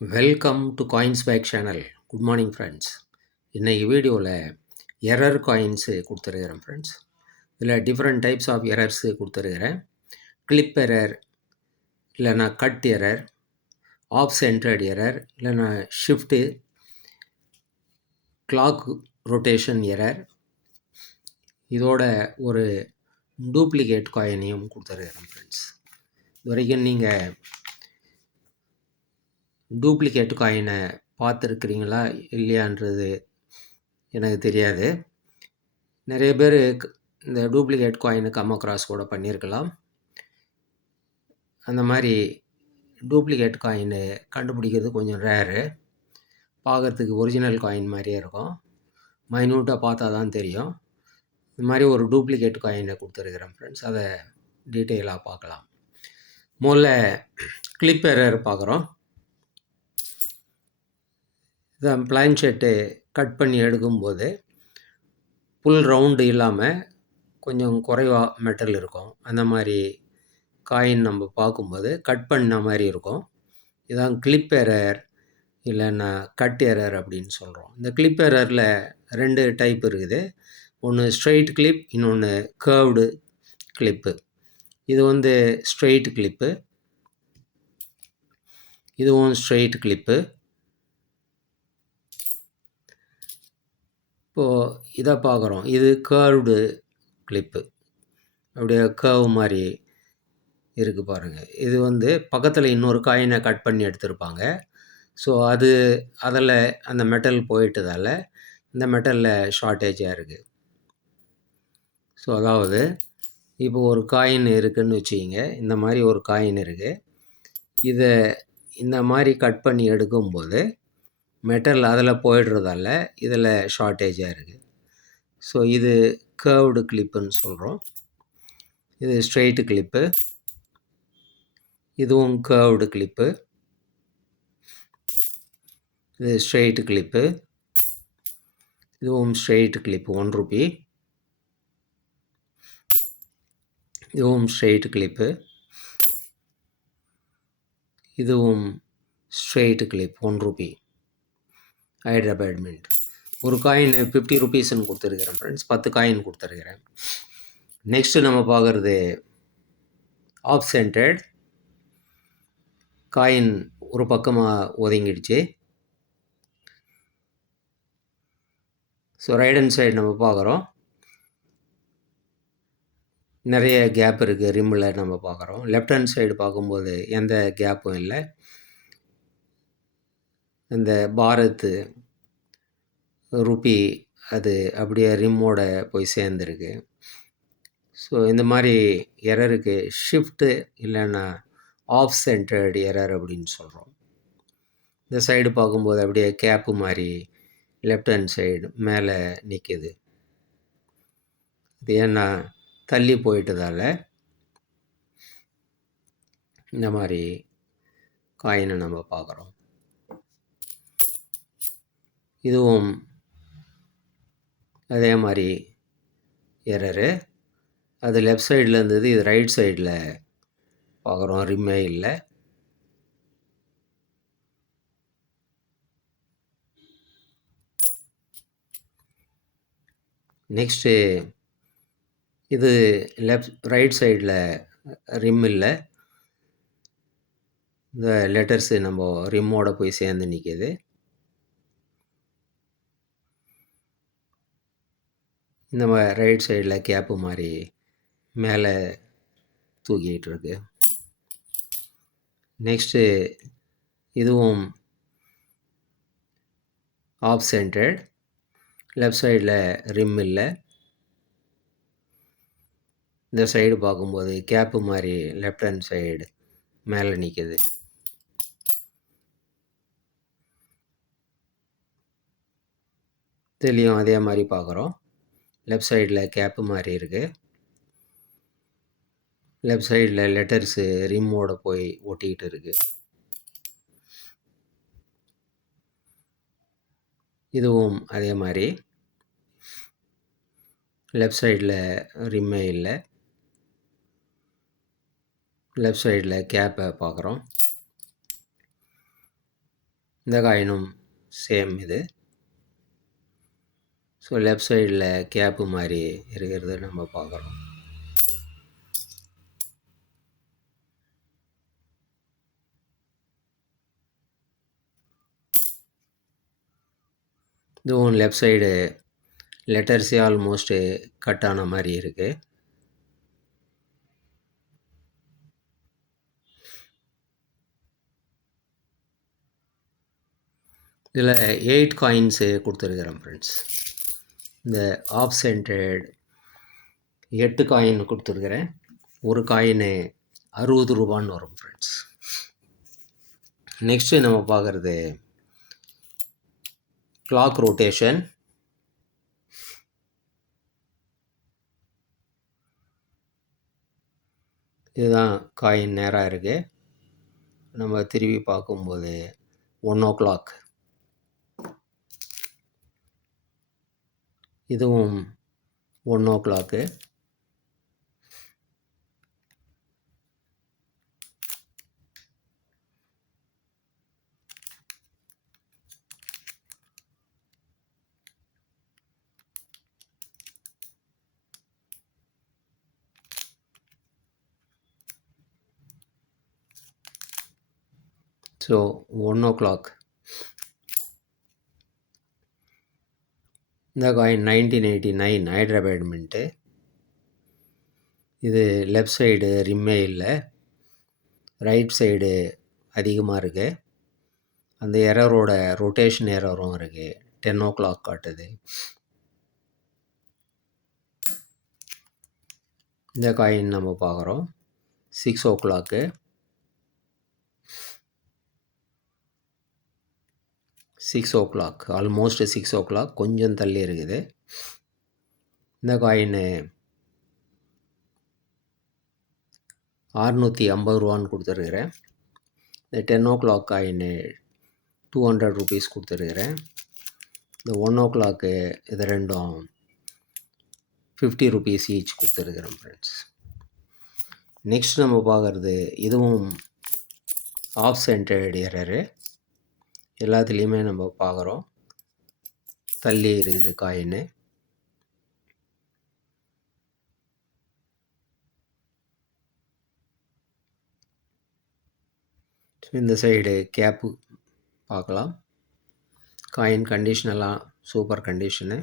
Welcome to coins back channel. Good morning friends. இன்றைக்கி வீடியோவில் error coins கொடுத்துருக்கிறேன் friends. இதில் டிஃப்ரெண்ட் டைப்ஸ் ஆஃப் எரர்ஸு கொடுத்துருக்கிறேன். கிளிப் எரர், இல்லைனா cut error, off centred error, இல்லைனா shift, clock rotation error, இதோட ஒரு டூப்ளிகேட் காயினையும் கொடுத்துருக்கிறேன் ஃப்ரெண்ட்ஸ். இது வரைக்கும் நீங்கள் டூப்ளிகேட் காயினை பார்த்துருக்குறீங்களா இல்லையான்றது எனக்கு தெரியாது. நிறைய பேர் இந்த டூப்ளிகேட் காயினை கம் அக்ராஸ் கூட பண்ணியிருக்கலாம். அந்த மாதிரி டூப்ளிகேட் காயினை கண்டுபிடிக்கிறது கொஞ்சம் ரேரு. பார்க்குறதுக்கு ஒரிஜினல் காயின் மாதிரியே இருக்கும். மைன்யூட்டாக பார்த்தா தான் தெரியும். இந்த மாதிரி ஒரு டூப்ளிகேட் காயினை கொடுத்துருக்குறேன் ஃப்ரெண்ட்ஸ். அதை டீட்டெயிலாக பார்க்கலாம். முதல்ல கிளிப் எரர் பார்க்குறோம். இதான் பிளான்ஷெட்டு கட் பண்ணி எடுக்கும்போது ஃபுல் ரவுண்டு இல்லாமல் கொஞ்சம் குறைவாக மெட்டல் இருக்கும். அந்த மாதிரி காயின் நம்ம பார்க்கும்போது கட் பண்ண மாதிரி இருக்கும். இதான் கிளிப் எரர் இல்லைன்னா கட் எரர் அப்படின்னு சொல்கிறோம். இந்த கிளிப் எரரில் 2 டைப் இருக்குது. ஒன்று ஸ்ட்ரெயிட் கிளிப், இன்னொன்று கர்வ்டு கிளிப்பு. இது ஸ்ட்ரெயிட் கிளிப்பு, இதுவும் ஸ்ட்ரெயிட் கிளிப்பு. இப்போது இதை பார்க்குறோம். இது கர்வ்டு கிளிப்பு. அப்படியே கர்வ் மாதிரி இருக்குது பாருங்கள். இது பக்கத்தில் இன்னொரு காயினை கட் பண்ணி எடுத்திருப்பாங்க. ஸோ அதில் அந்த மெட்டல் போயிட்டதால் இந்த மெட்டலில் ஷார்ட்டேஜாக இருக்குது. ஸோ அதாவது இப்போ ஒரு காயின் இருக்குதுன்னு வச்சுக்கிங்க. இந்த மாதிரி ஒரு காயின் இருக்குது. இதை இந்த மாதிரி கட் பண்ணி எடுக்கும்போது மெட்டல் அதில் போயிடுறதால இதில் ஷார்ட்டேஜாக இருக்குது. ஸோ இது கர்வ்டு கிளிப்புன்னு சொல்கிறோம். இது ஸ்ட்ரெயிட்டு கிளிப்பு, இதுவும் கர்வ்டு கிளிப்பு. இது ஸ்ட்ரெயிட்டு கிளிப்பு, இதுவும் ஸ்ட்ரெயிட்டு கிளிப்பு. 1 ரூபி. இதுவும் ஸ்ட்ரெயிட்டு கிளிப்பு, இதுவும் straight clip. 1 rupee. Hyderabad mint. ஒரு காயின் 50 ருபீஸ்ன்னு கொடுத்துருக்கிறேன் ஃப்ரெண்ட்ஸ். 10 காயின் கொடுத்துருக்கிறேன். நெக்ஸ்ட்டு நம்ம பார்க்குறது ஆஃப் சென்டர்ட். காயின் ஒரு பக்கமாக ஒதுங்கிடுச்சு. ஸோ ரைட் ஹேண்ட் சைடு நம்ம பார்க்குறோம். நிறைய கேப் இருக்குது. ரிம்மில் நம்ம பார்க்குறோம். லெஃப்ட் ஹேண்ட் சைடு பார்க்கும்போது எந்த கேப்பும் இல்லை. இந்த பாரத் ரூபி அது அப்படியே ரிம்மோட போய் சேர்ந்துருக்கு. ஸோ இந்த மாதிரி எரருக்கு ஷிஃப்ட்டு இல்லைன்னா ஆஃப் சென்டர்டு எரர் அப்படின்னு சொல்கிறோம். இந்த சைடு பார்க்கும்போது அப்படியே கேப்பு மாதிரி லெஃப்ட் ஹேண்ட் சைடு மேலே நிற்கிது. இது ஏன்னா தள்ளி போயிட்டதால் இந்த மாதிரி காயினை நம்ம பார்க்குறோம். இதுவும் அதே மாதிரி எரரு. அது லெஃப்ட் சைடில் இருந்தது, இது ரைட் சைடில் பார்க்குறோம். ரிம்மே இல்லை. நெக்ஸ்ட்டு இது ரைட் சைடில் ரிம் இல்லை. இந்த லெட்டர்ஸு நம்ம ரிம்மோட போய் சேர்ந்து நிற்கிது. இந்த மாதிரி ரைட் சைடில் கேப்பு மாதிரி மேலே தூக்கிட்டு இருக்கு. நெக்ஸ்ட்டு இதுவும் ஆஃப் சென்டர்ட். லெஃப்ட் சைடில் ரிம் இல்லை. இந்த சைடு பார்க்கும்போது கேப்பு மாதிரி லெஃப்ட் ஹேண்ட் சைடு மேலே நிற்கிது. இதுலேயும் அதே மாதிரி பார்க்குறோம். லெஃப்ட் சைடில் கேப்பு மாதிரி இருக்குது. லெஃப்ட் சைடில் லெட்டர்ஸு ரிம்மோட போய் ஒட்டிக்கிட்டு இருக்குது. இதுவும் அதே மாதிரி லெஃப்ட் சைடில் ரிம்மே இல்லை. லெஃப்ட் சைடில் கேப்பை பார்க்குறோம். இந்த காயினும் சேம் இது. ஸோ லெஃப்ட் சைடில் கேப்பு மாதிரி இருக்கிறத நம்ம பார்க்குறோம். இதுவும் லெஃப்ட் சைடு லெட்டர்ஸே ஆல்மோஸ்ட்டு கட் ஆன மாதிரி இருக்குது. இதில் 8 காயின்ஸு கொடுத்துருக்குறேன் ஃப்ரெண்ட்ஸ். இந்த ஆஃப் சென்டர்ட் 8 காயின் கொடுத்துருக்குறேன். ஒரு காயினு 60 ரூபான்னு வரும் ஃப்ரெண்ட்ஸ். நெக்ஸ்ட்டு நம்ம பார்க்குறது கிளாக் ரொட்டேஷன். இதுதான் காயின் நேராக இருக்குது. நம்ம திரும்பி பார்க்கும்போது 1 o'clock. இதுவும் 1 o'clock. So 1 o'clock. இந்த காயின் 1989 ஹைட்ராபாட் மின்ட்டு. இது லெஃப்ட் சைடு ரிம்மே இல்லை, ரைட் சைடு அதிகமாக இருக்குது. அந்த எரரோட ரொட்டேஷன் எரரும் இருக்குது. 10 o'clock காட்டுது. இந்த காயின் நம்ம பார்க்குறோம் 6 o'clock. ஆல்மோஸ்ட் 6 o'clock, கொஞ்சம் தள்ளி இருக்குது. இந்த காயின் 650 ரூபான்னு கொடுத்துருக்குறேன். இந்த 10 o'clock காயின் 200 rupees கொடுத்துருக்குறேன். இந்த 1 o'clock இது ரெண்டும் 50 rupees ஈச் கொடுத்துருக்குறேன் ஃப்ரெண்ட்ஸ். நெக்ஸ்ட் நம்ம பார்க்குறது இதுவும் ஆஃப் சென்டர்டு எரரு. எல்லாத்துலேயுமே நம்ம பார்க்குறோம் தள்ளி இருக்குது காயின். இந்த சைடு கேப்பு பார்க்கலாம். காயின் கண்டிஷனெல்லாம் சூப்பர் கண்டிஷனு.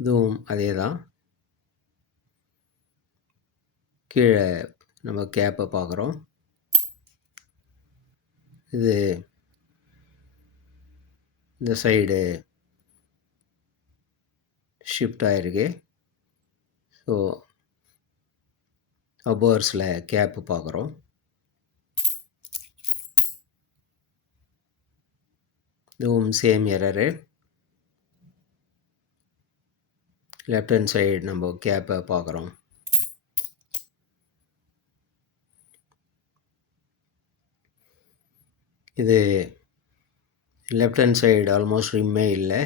இதுவும் அதே தான். கீழே நம்ம கேப்பை பார்க்குறோம். இது இந்த சைடு ஷிஃப்ட் ஆகிருக்கு. ஸோ அபோர்ஸில் கேப்பு பார்க்குறோம். இதுவும் same error. Left hand side நம்ம கேப்பை பார்க்குறோம். இது லெஃப்ட் ஹேண்ட் சைடு ஆல்மோஸ்ட் ரிம்மே இல்லை.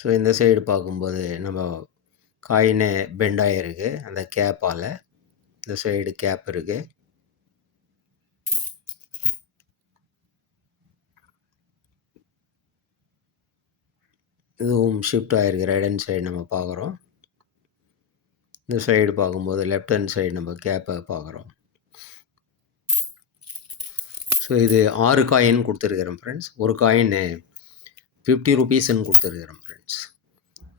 ஸோ இந்த சைடு பார்க்கும்போது நம்ம காயினே பெண்ட் ஆகிருக்கு அந்த கேப்பால். இந்த சைடு கேப் இருக்குது. இதுவும் ஷிஃப்ட் ஆகிருக்கு. ரைட் ஹேண்ட் சைடு நம்ம பார்க்குறோம். இந்த சைடு பார்க்கும்போது லெஃப்ட் ஹேண்ட் சைடு நம்ம கேப்பை பார்க்குறோம். ஸோ இது 6 காயின் கொடுத்துருக்குறேன் ஃப்ரெண்ட்ஸ். ஒரு காயின் 50 rupeesன்னு கொடுத்துருக்குறேன் ஃப்ரெண்ட்ஸ்.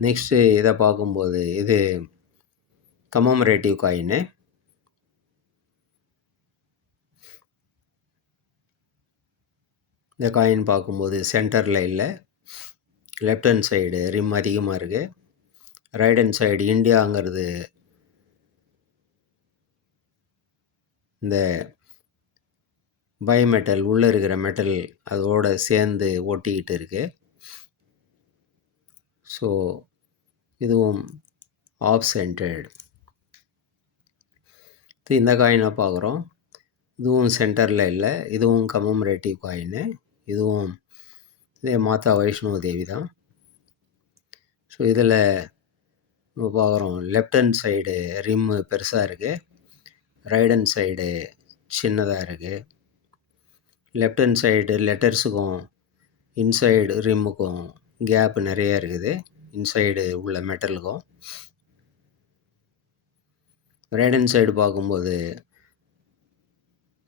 நெக்ஸ்ட்டு இதை பார்க்கும்போது இது கமமரேட்டிவ் காயின். இந்த காயின் பார்க்கும்போது சென்டரில் இல்லை, லெஃப்ட் ஹேண்ட் சைடு ரிம் அதிகமாக இருக்குது. ரைட் ஹேண்ட் சைடு இந்தியாங்கிறது இந்த பைமெட்டல் உள்ளே இருக்கிற மெட்டல் அதோடு சேர்ந்து ஒட்டிக்கிட்டு இருக்குது. ஸோ இதுவும் ஆஃப் சென்டர்டு. இந்த காயினை பார்க்குறோம். இதுவும் சென்டரில் இல்லை. இதுவும் கமமரேட்டிவ் காயின்னு. இதுவும் இதே மாதா வைஷ்ணோ தேவி தான். ஸோ இதில் நம்ம பார்க்குறோம் லெஃப்ட் ஹேண்ட் சைடு ரிம்மு பெருசாக இருக்குது. ரைட் ஹேண்ட் சைடு சின்னதாக இருக்குது. லெஃப்ட் ஹேண்ட் சைடு லெட்டர்ஸுக்கும் இன்சைடு ரிம்முக்கும் கேப் நிறைய இருக்குது, இன்சைடு உள்ள மெட்டலுக்கும். ரைட் ஹேண்ட் சைடு பார்க்கும்போது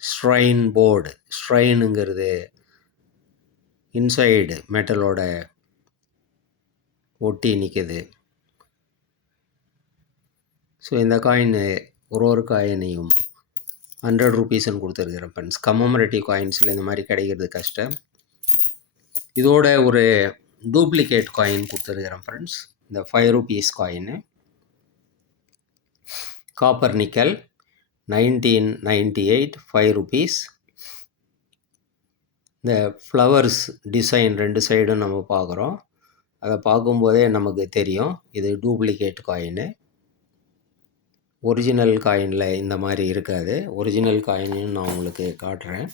ஸ்ட்ரைன் போர்டு, ஸ்ட்ரைனுங்கிறது இன்சைடு மெட்டலோட ஒட்டி நிற்குது. ஸோ இந்த காயின் ஒரு காயினையும் 100 ரூபீஸ்ன்னு கொடுத்துருக்குறேன் ஃப்ரெண்ட்ஸ். கம்மமரேட்டிவ் காயின்ஸில் இந்த மாதிரி கிடைக்கிறது கஷ்டம். இதோட ஒரு டூப்ளிகேட் காயின் கொடுத்துருக்குறேன் ஃப்ரெண்ட்ஸ். இந்த 5 rupees coin copper nickel 1998 5 rupees. இந்த ஃப்ளவர்ஸ் டிசைன் 2 சைடும் நம்ம பார்க்குறோம். அதை பார்க்கும்போதே நமக்கு தெரியும் இது டூப்ளிகேட் காயின். ஒரிஜினல் காயினில் இந்த மாதிரி இருக்காது. ஒரிஜினல் காயின்னு நான் உங்களுக்கு காட்டுறேன்.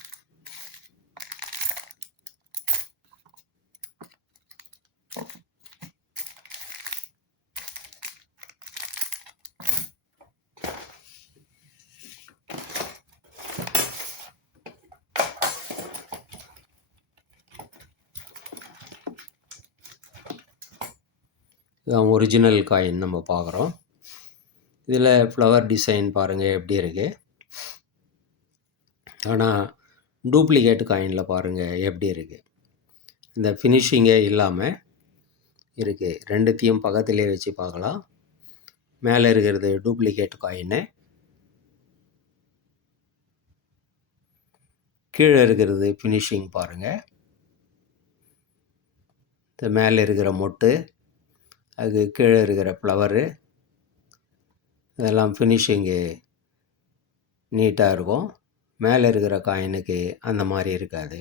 இதுதான் ஒரிஜினல் காயின் நம்ம பார்க்குறோம். இதில் ஃப்ளவர் டிசைன் பாருங்கள் எப்படி இருக்குது. ஆனால் டூப்ளிகேட் காயினில் பாருங்கள் எப்படி இருக்குது. இந்த ஃபினிஷிங்கே இல்லாமல் இருக்குது. ரெண்டுத்தையும் பக்கத்திலே வச்சு பார்க்கலாம். மேலே இருக்கிறது டூப்ளிகேட் காயின்னு, கீழே இருக்கிறது ஃபினிஷிங் பாருங்கள். இந்த மேலே இருக்கிற மொட்டு, அது கீழே இருக்கிற ஃப்ளவரு, இதெல்லாம் ஃபினிஷிங்கு நீட்டாக இருக்கும். மேலே இருக்கிற காயினுக்கு அந்த மாதிரி இருக்காது.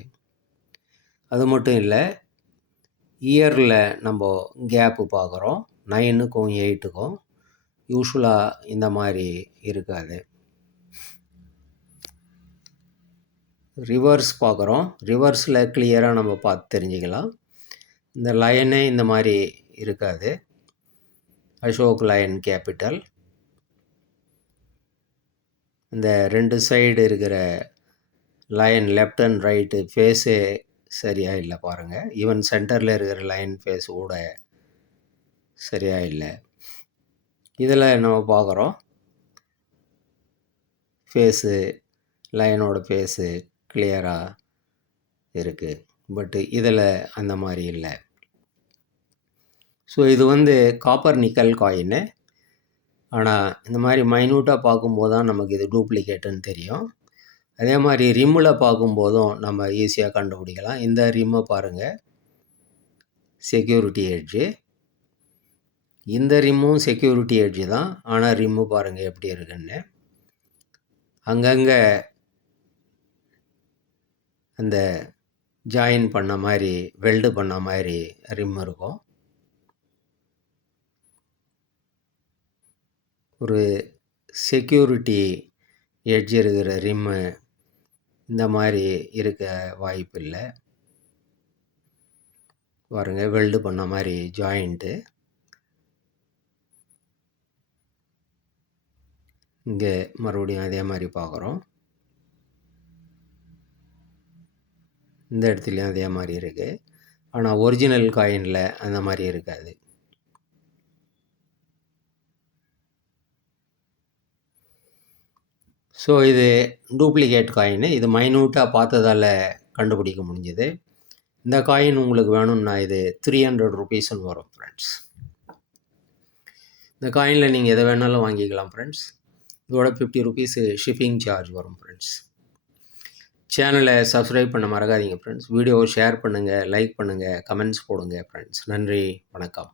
அது மட்டும் இல்லை, இயரில் நம்ம கேப்பு பார்க்குறோம். 9க்கும் 8க்கும் யூஸ்வலாக இந்த மாதிரி இருக்காது. ரிவர்ஸ் பார்க்குறோம். ரிவர்ஸில் கிளியராக நம்ம பார்த்து தெரிஞ்சுக்கலாம். இந்த லைனே இந்த மாதிரி இருக்காது. Ashok line capital. இந்த 2 சைடு இருக்கிற லைன் லெஃப்ட் அண்ட் ரைட்டு ஃபேஸே சரியாக இல்லை பாருங்கள். ஈவன் சென்டரில் இருக்கிற லைன் ஃபேஸ் கூட சரியாக இல்லை. இதில் நம்ம பார்க்குறோம் ஃபேஸு, லைனோட ஃபேஸு கிளியராக இருக்குது. பட்டு இதில் அந்த மாதிரி இல்லை. ஸோ இது காப்பர் நிக்கல் காயின்னு. ஆனால் இந்த மாதிரி மைன்யூட்டாக பார்க்கும்போது தான் நமக்கு இது டூப்ளிகேட்டுன்னு தெரியும். அதே மாதிரி ரிம்மில் பார்க்கும்போதும் நம்ம ஈஸியாக கண்டுபிடிக்கலாம். இந்த ரிம்மை பாருங்கள், செக்யூரிட்டி எட்ஜு. இந்த ரிம்மும் செக்யூரிட்டி எட்ஜு தான். ஆனால் ரிம்மு பாருங்கள் எப்படி இருக்குன்னு. அங்கங்கே அந்த ஜாயின் பண்ண மாதிரி, வெல்டு பண்ண மாதிரி ரிம் இருக்கும். ஒரு செக்யூரிட்டி எட்ஜ் இருக்கிற ரிம்மு இந்த மாதிரி இருக்க வாய்ப்பு இல்லை. பாருங்கள், வெல்டு பண்ண மாதிரி ஜாயிண்ட்டு. இங்கே மறுபடியும் அதே மாதிரி பார்க்குறோம். இந்த இடத்துலையும் அதே மாதிரி இருக்குது. ஆனால் ஒரிஜினல் காயினில் அந்த மாதிரி இருக்காது. ஸோ இது டூப்ளிகேட் காயின்னு. இது மைன்யூட்டாக பார்த்ததால் கண்டுபிடிக்க முடிஞ்சுது. இந்த காயின் உங்களுக்கு வேணும்னா இது 300 ரூபீஸ்ன்னு வரும் ஃப்ரெண்ட்ஸ். இந்த காயினில் நீங்கள் எதை வேணாலும் வாங்கிக்கலாம் ஃப்ரெண்ட்ஸ். இதோட 50 ரூபீஸு ஷிப்பிங் சார்ஜ் வரும் ஃப்ரெண்ட்ஸ். சேனலை சப்ஸ்கிரைப் பண்ண மறக்காதீங்க ஃப்ரெண்ட்ஸ். வீடியோவை ஷேர் பண்ணுங்கள், லைக் பண்ணுங்கள், கமெண்ட்ஸ் போடுங்க ஃப்ரெண்ட்ஸ். நன்றி, வணக்கம்.